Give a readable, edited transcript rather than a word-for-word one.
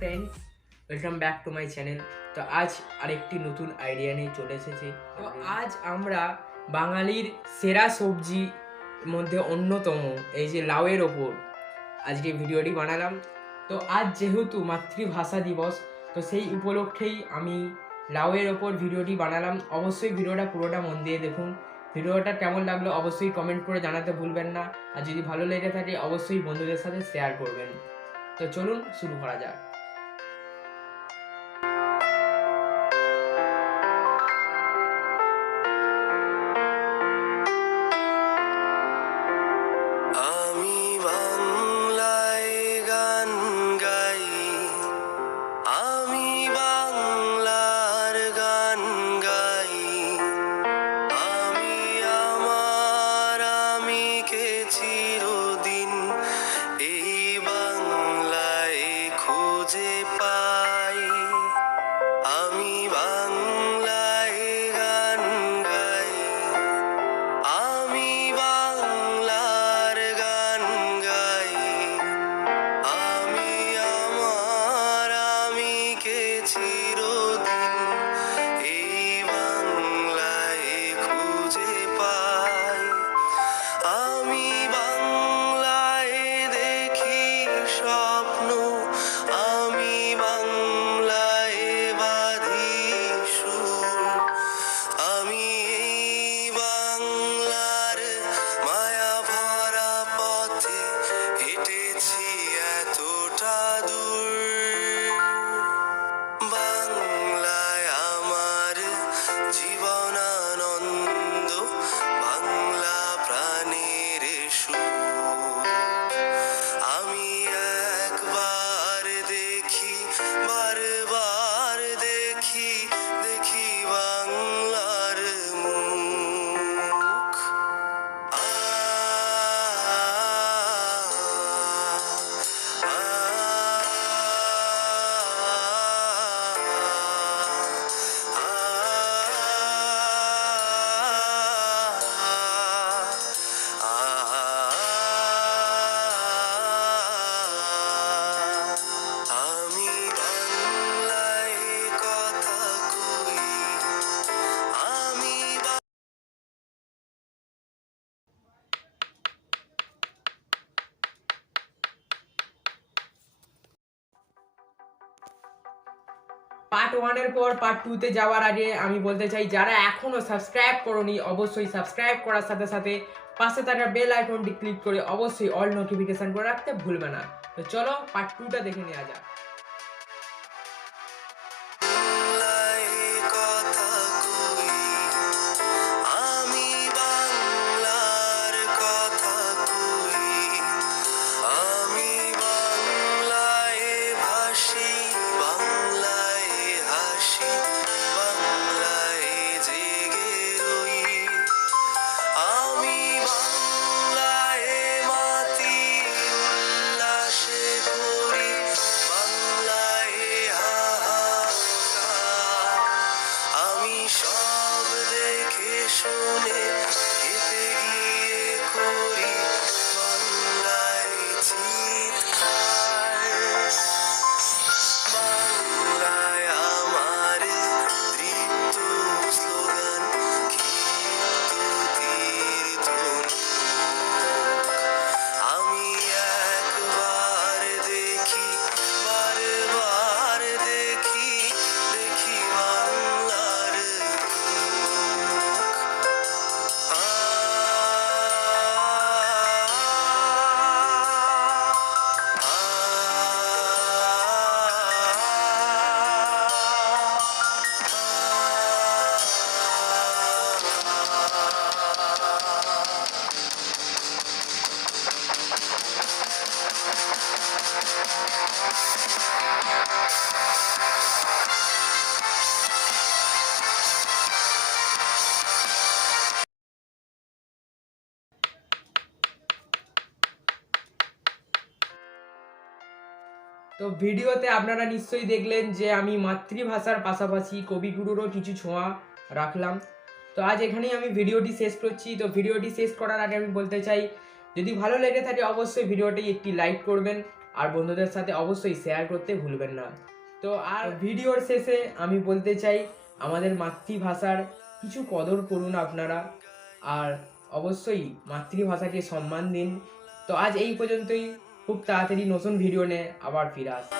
Friends, welcome back to my channel. তো আজ আরেকটি নতুন আইডিয়া নিয়ে চলে এসেছি। তো আজ আমরা বাঙালির সেরা সবজির মধ্যে অন্যতম এই যে লাউয়ের ওপর আজকে ভিডিওটি বানালাম। তো আজ যেহেতু মাতৃভাষা দিবস, তো সেই উপলক্ষেই আমি লাউয়ের ওপর ভিডিওটি বানালাম। অবশ্যই ভিডিওটা পুরোটা মন দিয়ে দেখুন। ভিডিওটা কেমন লাগলো অবশ্যই কমেন্ট করে জানাতে ভুলবেন না, আর যদি ভালো লেগে থাকে অবশ্যই বন্ধুদের সাথে শেয়ার করবেন। তো চলুন শুরু করা যাক। আমি বাংলায় গান গাই, আমি বাংলার গান গাই, আমি আমার আমিকে চিরদিন এই বাংলায় খুঁজে পাই। আমি বাংলায় গান গাই, আমি বাংলার গান গাই, আমি আমার আমিকে চিরদিন এই বাংলায় খুঁজে পাই। আমি বাংলায় দেখি স্বপ্ন, আমি বাংলায় বাঁধি সুর, আমি এই বাংলার মায়া ভরা পথে হেঁটেছি এতটা দূর। বাংলায় আমার জীবনানন্দ, বাংলা প্রাণের সুর। আমি একবার দেখি, বারবার দেখি, দেখি বাংলার মুখ। আমি বাংলায় কথা কই, আমি পার্ট 1 এর পর পার্ট 2 তে যাওয়ার আগে আমি বলতে চাই, যারা এখনো সাবস্ক্রাইব করোনি অবশ্যই সাবস্ক্রাইব করার সাথে সাথে পাশে থাকা বেল আইকনটি ক্লিক করে অবশ্যই অল নোটিফিকেশন করে রাখতে ভুলবে না। তো চলো পার্ট 2টা দেখে নেওয়া যাক। বাংলায় কথা কই, আমি বাংলার কথা কই, আমি বাংলায় ভাসি, বাংলায় হাসি, বাংলায় জেগে রই। আমি বাংলায় মাতি উল্লাসে করি, বাংলায় হাহাকার। আমি সব দেখে শুনে খেতে গিয়ে করি বাংলায় চিৎকার। বাংলায় আমার দৃপ্ত স্লোগান, ক্ষিপ্ত তীর ধনুক। আমি একবার দেখি, বারবার দেখি, দেখি বাংলার তো ভিডিওতে আপনারা নিশ্চয়ই দেখলেন যে আমি মাতৃভাষার পাশাপাশি কবিগুরুরও কিছু ছোঁয়া রাখলাম। তো আজ এখানেই আমি ভিডিওটি শেষ করছি। তো ভিডিওটি শেষ করার আগে আমি বলতে চাই, যদি ভালো লেগে থাকে অবশ্যই ভিডিওটি একটি লাইক করবেন, আর বন্ধুদের সাথে অবশ্যই শেয়ার করতে ভুলবেন না। তো আর ভিডিওর শেষে আমি বলতে চাই, আমাদের মাতৃভাষার কিছু কদর করুন আপনারা, আর অবশ্যই মাতৃভাষাকে সম্মান দিন। তো আজ এই পর্যন্তই, খুব তাড়াতাড়ি নতুন ভিডিও নিয়ে আবার ফিরে আসছি।